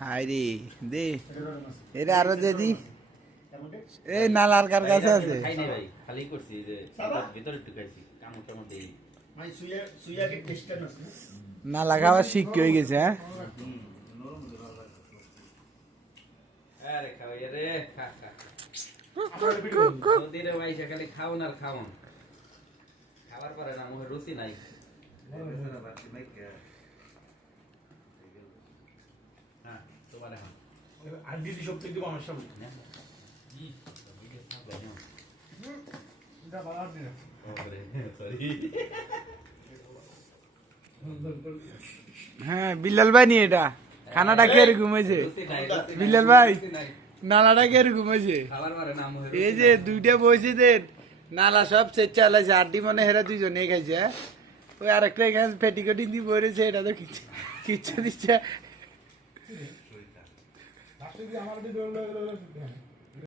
high রে দে এটা আরো দে দি এই নালার কার কাছে আছে খাইনি ভাই খালি করছি যে ভিতরে একটু খাইছি কামড় টামড় দেই ভাই সুইয়াকে টেস্টটা না নালা খাওয়া শিখ হয়ে গেছে হ্যাঁ আরে খাওয়াই রে খা খা নদীরে ভাই খালি খাওন আর খাওন খাবার পরে না মুখে রুচি নাই হ্যাঁ তোমার এখন আন্টি সব থেকে আমার সামনে হ্যাঁ বিল্লাল ভাই নি এটা খানাটা কে ঘুমাইছে বিল্লাল ভাই নালাটা কে ঘুমাইছে এই যে দুইটা বসে দেন নালা সব চেষ্টা চালাইছে আড্ডি মনে হেরা দুইজনে খাইছে হ্যাঁ ওই আরেকটা এখানে পেটিকটি দিয়ে বলেছে এটা তো কিচ্ছু দিচ্ছে